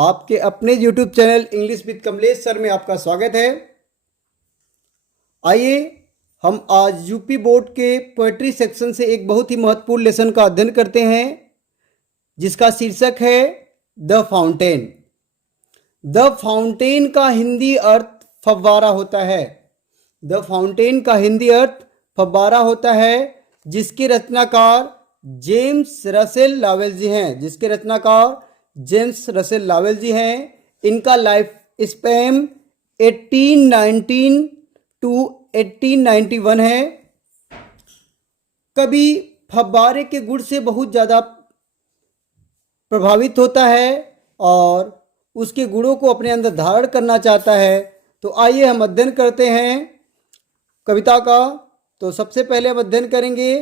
आपके अपने YouTube channel English with Kamlesh sir में आपका स्वागत है। आइए हम आज यूपी बोर्ड के पोएट्री सेक्शन से एक बहुत ही महत्वपूर्ण लेसन का अध्ययन करते हैं, जिसका शीर्षक है द फाउंटेन। द फाउंटेन का हिंदी अर्थ फव्वारा होता है। द फाउंटेन का हिंदी अर्थ फव्वारा होता है, जिसके रचनाकार जेम्स रसेल लावेल जी हैं। जेम्स रसेल लावेल जी हैं। इनका लाइफ स्पैन 1819 टू 1891 है। कवि फव्वारे के गुण से बहुत ज़्यादा प्रभावित होता है और उसके गुणों को अपने अंदर धारण करना चाहता है। तो आइए हम अध्ययन करते हैं कविता का। तो सबसे पहले हम अध्ययन करेंगे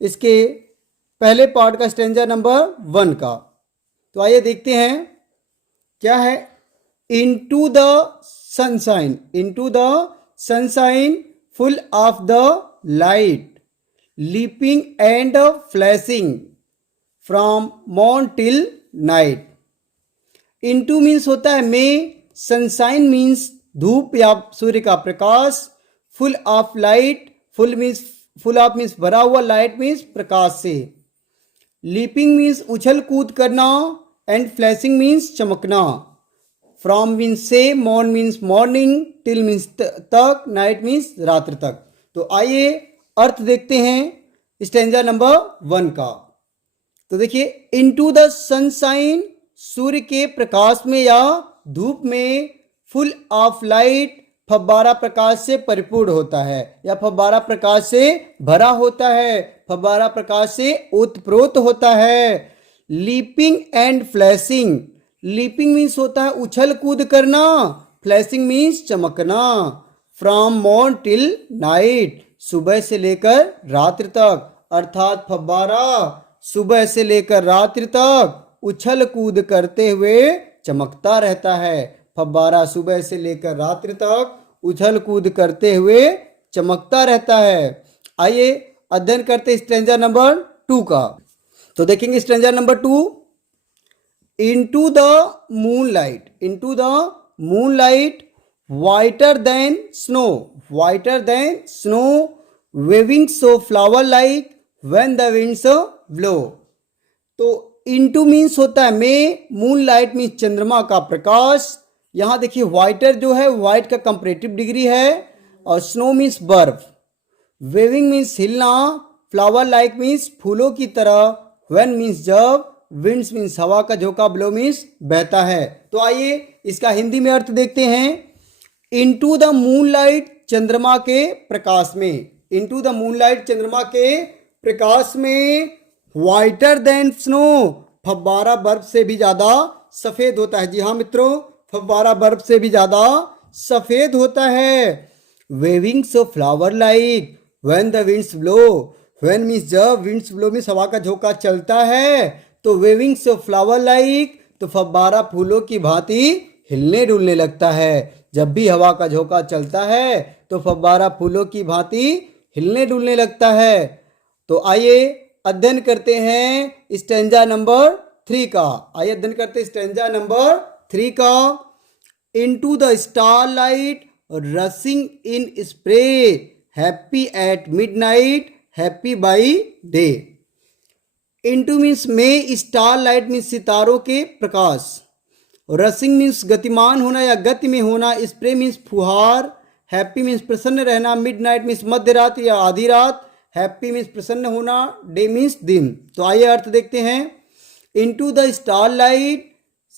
इसके पहले पार्ट का स्टैंजा नंबर 1 का। तो आइए देखते हैं क्या है। Into the sunshine full of the light, leaping and flashing from morn till night. Into means होता है में, सनशाइन मीन्स धूप या सूर्य का प्रकाश, full of light, full of means भरा हुआ, लाइट मीन्स प्रकाश से, लीपिंग मीन्स उछल कूद करना, एंड फ्लैशिंग मीन्स चमकना, फ्रॉम मीन्स से, morn means morning, till means तक, नाइट मीन्स रात्रि तक। तो आइए अर्थ देखते हैं स्टैंजा नंबर 1 का। तो देखिए, इनटू द सनशाइन, सूर्य के प्रकाश में या धूप में, फुल ऑफ लाइट, फव्वारा प्रकाश से परिपूर्ण होता है या फव्वारा प्रकाश से भरा होता है, फव्वारा प्रकाश से ओतप्रोत होता है। Leaping and flashing, leaping means होता है उछल कूद करना, फ्लैशिंग मीन्स चमकना। फ्रॉम मॉर्न टिल नाइट, सुबह से लेकर रात्रि तक, अर्थात फव्वारा सुबह से लेकर रात्रि तक उछल कूद करते हुए चमकता रहता है। फव्वारा सुबह से लेकर रात्रि तक उछल कूद करते हुए चमकता रहता है। आइए अध्ययन करते स्ट्रेंजर नंबर 2 का। तो देखेंगे stranger number 2। Into the moonlight, whiter than snow, waving so flower like when the winds blow. तो इनटू मीन्स होता है में, मूनलाइट मीन्स चंद्रमा का प्रकाश। यहाँ देखिए वाइटर जो है, वाइट का कंपैरेटिव डिग्री है, और स्नो मीन्स बर्फ, वेविंग मीन्स हिलना, फ्लावर लाइक मीन्स फूलों की तरह, व्हेन मीन्स जब, विंड्स मीन्स हवा का झोंका, ब्लो मीन्स बहता है। तो आइए इसका हिंदी में अर्थ देखते हैं। इनटू द मूनलाइट, चंद्रमा के प्रकाश में, इनटू द मूनलाइट चंद्रमा के प्रकाश में, वाइटर देन स्नो, फव्वारा बर्फ से भी ज्यादा सफेद होता है। जी हाँ मित्रों, फव्वारा बर्फ से भी ज्यादा सफेद होता है। Waving so flower like when the winds blow, when means जब, विंड्स ब्लो मीन्स हवा का झोंका चलता है। तो वेविंग सो फ्लावर लाइक, तो फव्वारा फूलों की भांति हिलने डुलने लगता है। जब भी हवा का झोंका चलता है तो फव्वारा फूलों की भांति हिलने डुलने लगता है। तो आइए अध्ययन करते हैं स्टैंजा नंबर 3 का। आइए अध्ययन करते हैं स्टैंजा नंबर 3 का। Into the starlight, rushing in spray, happy at midnight, happy by day. Into means में, स्टारलाइट मीन्स सितारों के प्रकाश, रशिंग मीन्स गतिमान होना या गति में होना, स्प्रे मीन्स फुहार, हैप्पी मीन्स प्रसन्न रहना, मिडनाइट मीन्स मध्य रात या आधी रात, हैप्पी मीन्स प्रसन्न होना, डे मीन्स दिन। तो आइए अर्थ देखते हैं। इनटू द स्टारलाइट,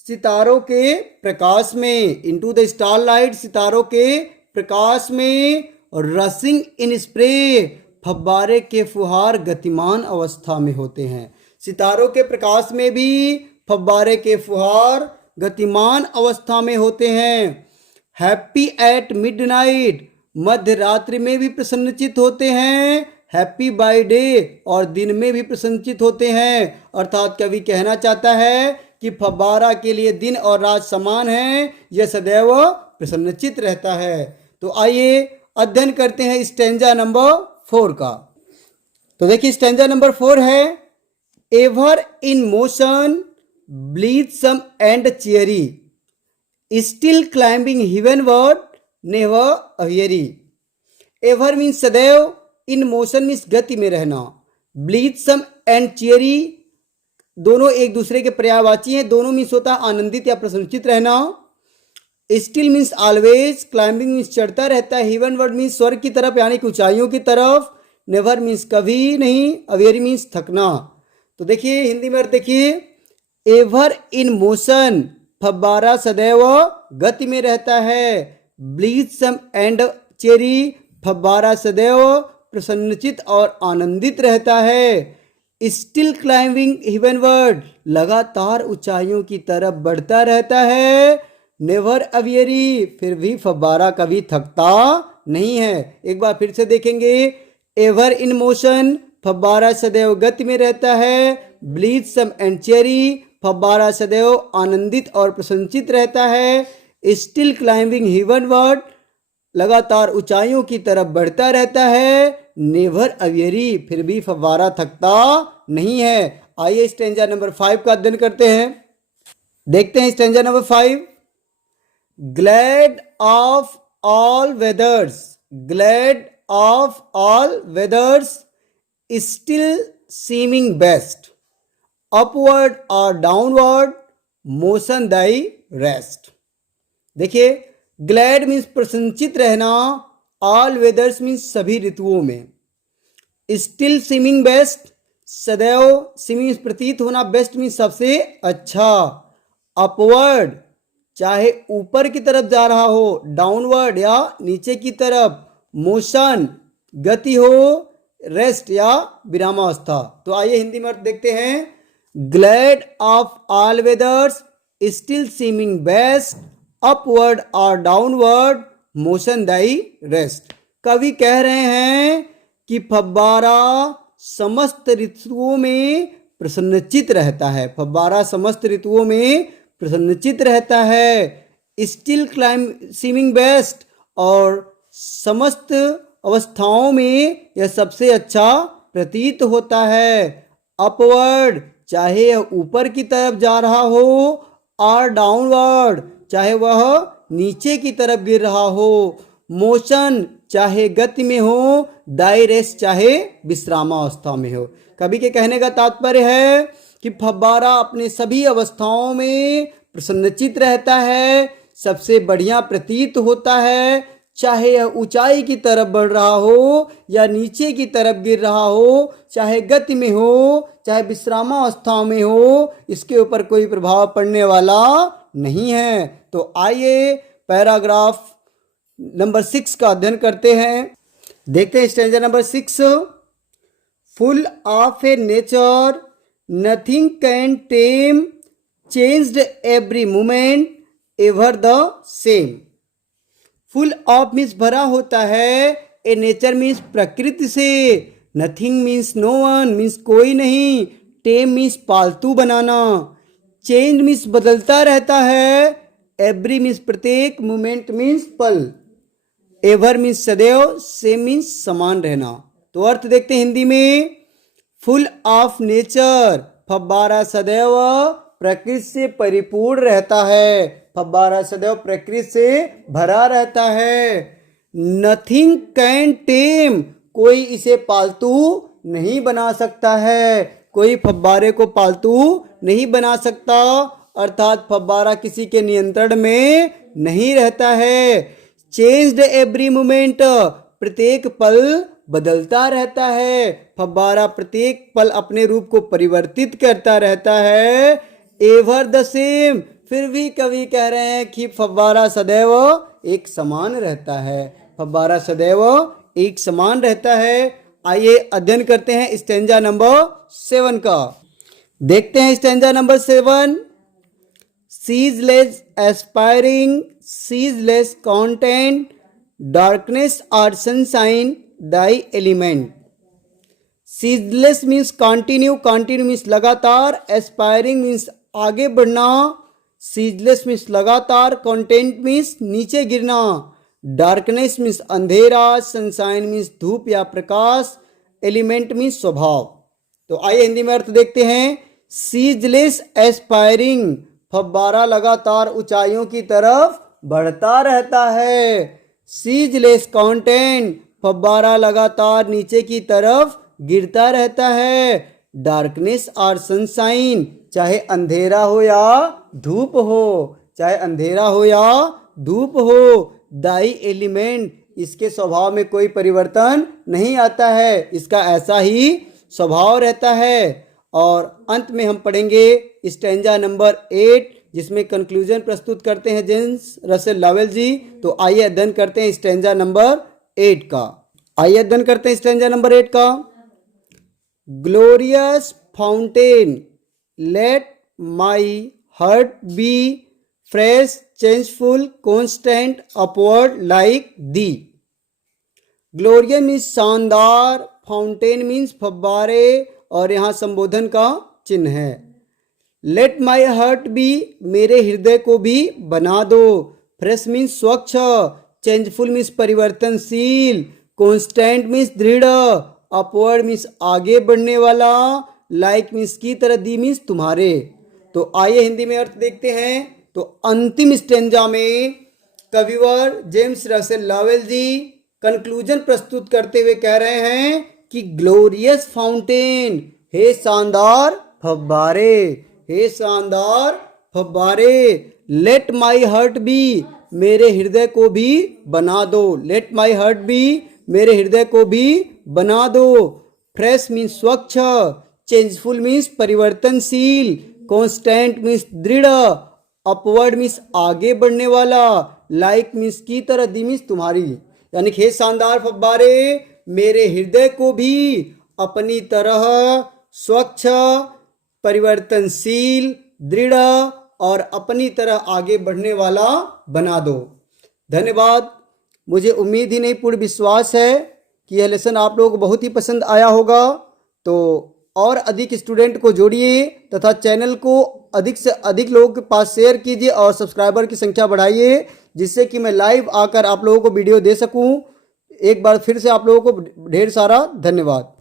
सितारों के प्रकाश में, इनटू द स्टारलाइट, सितारों के प्रकाश में, रशिंग इन स्प्रे, फव्वारे के फुहार गतिमान अवस्था में होते हैं। सितारों के प्रकाश में भी फव्वारे के फुहार गतिमान अवस्था में होते हैं। हैप्पी एट मिडनाइट, मध्य रात्रि में भी प्रसन्नचित होते हैं। हैप्पी बाय डे, और दिन में भी प्रसन्नचित होते हैं। अर्थात कवि कहना चाहता है कि फव्वारा के लिए दिन और रात समान है, यह सदैव प्रसन्नचित रहता है। तो आइए अध्ययन करते हैं स्टैंजा नंबर 4 का। तो देखिए स्टैंजा नंबर 4 है, ever in motion blithesome and cheery, still climbing heavenward, never weary. Ever means सदैव, in motion means गति में रहना, blithesome and cheery दोनों एक दूसरे के पर्यायवाची हैं, दोनों मीन्स होता है आनंदित या प्रसन्नचित रहना। Still means always, climbing means चढ़ता रहता है, हेवनवर्ड मीन्स स्वर्ग की तरफ यानी कि ऊंचाइयों की तरफ, नेवर मीन्स कभी नहीं, अवेरी मीन्स थकना। तो देखिए हिंदी में देखिए, एवर इन मोशन, फब्बारा सदैव गति में रहता है, ब्लीथसम एंड चेरी, फब्बारा सदैव प्रसन्नचित और आनंदित रहता है। स्टिल क्लाइंबिंग हेवनवर्ड, लगातार ऊंचाइयों की तरफ बढ़ता रहता है। नेवर अवियरी, फिर भी फब्बारा कभी थकता नहीं है। एक बार फिर से देखेंगे, एवर इन मोशन, फब्बारा सदैव गति में रहता है, ब्लीथसम एंड चेरी, फब्बारा सदैव आनंदित और प्रसन्नचित रहता है। स्टिल क्लाइंबिंग हेवनवर्ड, लगातार ऊंचाइयों की तरफ बढ़ता रहता है। नेवर अवियरी, फिर भी फव्वारा थकता नहीं है। आइए स्टेंजा नंबर 5 का अध्ययन करते हैं। देखते हैं stanza number 5। Glad of all weathers, glad of all weathers, still seeming best, upward और डाउनवर्ड, मोशन दाई रेस्ट। देखिए, ग्लैड मीन्स प्रसन्नचित रहना, ऑल वेदर्स मीन्स सभी ऋतुओं में, स्टिल सीमिंग बेस्ट, सदैव, सीमिंग मीन्स प्रतीत होना, बेस्ट मीन्स सबसे अच्छा, अपवर्ड चाहे ऊपर की तरफ जा रहा हो, डाउनवर्ड या नीचे की तरफ, मोशन गति हो, रेस्ट या विरामावस्था। तो आइए हिंदी में अर्थ देखते हैं। Glad of all weathers, still seeming best, upward और डाउनवर्ड, मोशन दाई रेस्ट। कवि कह रहे हैं कि फब्बारा समस्त ऋतुओं में प्रसन्नचित रहता है, फब्बारा समस्त ऋतुओं में प्रसन्नचित रहता है। स्टिल क्लाइंब सीमिंग बेस्ट, और समस्त अवस्थाओं में यह सबसे अच्छा प्रतीत होता है। अपवर्ड, चाहे यह ऊपर की तरफ जा रहा हो, और डाउनवर्ड, चाहे वह नीचे की तरफ गिर रहा हो, मोशन चाहे गति में हो, दाई रेस्ट चाहे विश्रामावस्था में हो। कवि के कहने का तात्पर्य है कि फब्बारा अपने सभी अवस्थाओं में प्रसन्नचित रहता है, सबसे बढ़िया प्रतीत होता है, चाहे यह ऊंचाई की तरफ बढ़ रहा हो या नीचे की तरफ गिर रहा हो, चाहे गति में हो चाहे विश्रामावस्था में हो, इसके ऊपर कोई प्रभाव पड़ने वाला नहीं है। तो आइए पैराग्राफ नंबर 6 का अध्ययन करते हैं। देखते हैं stanza number 6। Full of a nature, nothing can tame, changed every moment, ever the same. Full of means भरा होता है, ए नेचर मीन्स प्रकृति से, nothing means no one means कोई नहीं, टेम मीन्स पालतू बनाना, चेंज मीन्स बदलता रहता है, एवरी मीन्स प्रत्येक, मोमेंट मीन्स पल, एवर मीन्स सदैव, सेम मीन्स समान रहना। तो अर्थ देखते हैं हिंदी में। फुल ऑफ नेचर, फब्बारा सदैव प्रकृति से परिपूर्ण रहता है, फब्बारा सदैव प्रकृति से भरा रहता है। नथिंग कैन टेम, कोई इसे पालतू नहीं बना सकता है, कोई फब्बारे को पालतू नहीं बना सकता, अर्थात फब्बारा किसी के नियंत्रण में नहीं रहता है। चेंज्ड एवरी मोमेंट, प्रत्येक पल बदलता रहता है, फब्बारा प्रत्येक पल अपने रूप को परिवर्तित करता रहता है। एवर द सेम, फिर भी कवि कह रहे हैं कि फब्बारा सदैव एक समान रहता है, फब्बारा सदैव एक समान रहता है। आइए अध्ययन करते हैं स्टैंजा नंबर 7 का। देखते हैं stanza number 7। Ceaseless aspiring, ceaseless content, darkness और sunshine thy element. Ceaseless means continue, continue means लगातार, एस्पायरिंग मीन्स आगे बढ़ना, सीजलेस मीन्स लगातार, कंटेंट मीन्स नीचे गिरना, डार्कनेस मीन्स अंधेरा, सनशाइन मीन्स धूप या प्रकाश, एलिमेंट मीन्स स्वभाव। तो आइए हिंदी में अर्थ देखते हैं। सीजलेस एस्पायरिंग, फव्वारा लगातार ऊंचाइयों की तरफ बढ़ता रहता है। सीजलेस कंटेंट, फव्वारा लगातार नीचे की तरफ गिरता रहता है। डार्कनेस और सनशाइन, चाहे अंधेरा हो या धूप हो, चाहे अंधेरा हो या धूप हो। दाई एलिमेंट, इसके स्वभाव में कोई परिवर्तन नहीं आता है, इसका ऐसा ही स्वभाव रहता है। और अंत में हम पढ़ेंगे स्टैंजा नंबर 8, जिसमें कंक्लूजन प्रस्तुत करते हैं जेम्स रसेल लॉवेल जी। तो आइए अध्ययन करते हैं स्टैंजा नंबर 8 का। आइए अध्ययन करते हैं स्टैंजा नंबर 8 का। Glorious fountain, let my heart be fresh, changeful, constant, upward like thee. Glorious means शानदार, फाउंटेन मीन्स फव्वारे, और यहाँ संबोधन का चिन्ह है। लेट माई हार्ट बी, मेरे हृदय को भी बना दो। फ्रेश मीन्स स्वच्छ, चेंजफुल मीन्स परिवर्तनशील, कॉन्स्टेंट मीन्स दृढ़, अपवर्ड मीन्स आगे बढ़ने वाला, लाइक मीन्स की तरह, दी मीन्स तुम्हारे। तो आइए हिंदी में अर्थ देखते हैं। तो अंतिम स्टेंजा में कविवर जेम्स रसेल लॉवेल जी कंक्लूजन प्रस्तुत करते हुए कह रहे हैं कि ग्लोरियस फाउंटेन, हे शानदार फव्वारे, हे शानदार फव्वारे। लेट माई हार्ट बी, मेरे हृदय को भी बना दो। लेट माई हार्ट बी, मेरे हृदय को भी बना दो। फ्रेश मीन्स स्वच्छ, चेंजफुल मीन्स परिवर्तनशील, कॉन्स्टेंट मीन्स दृढ़, अपवर्ड मीन्स आगे बढ़ने वाला, लाइक मीन्स की तरह, दी मीन्स तुम्हारी। यानी कि हे शानदार फव्वारे, मेरे हृदय को भी अपनी तरह स्वच्छ, परिवर्तनशील, दृढ़ और अपनी तरह आगे बढ़ने वाला बना दो। धन्यवाद। मुझे उम्मीद ही नहीं, पूर्ण विश्वास है कि यह लेसन आप लोगों को बहुत ही पसंद आया होगा। तो और अधिक स्टूडेंट को जोड़िए तथा चैनल को अधिक से अधिक लोगों के पास शेयर कीजिए और सब्सक्राइबर की संख्या बढ़ाइए, जिससे कि मैं लाइव आकर आप लोगों को वीडियो दे सकूं। एक बार फिर से आप लोगों को ढेर सारा धन्यवाद।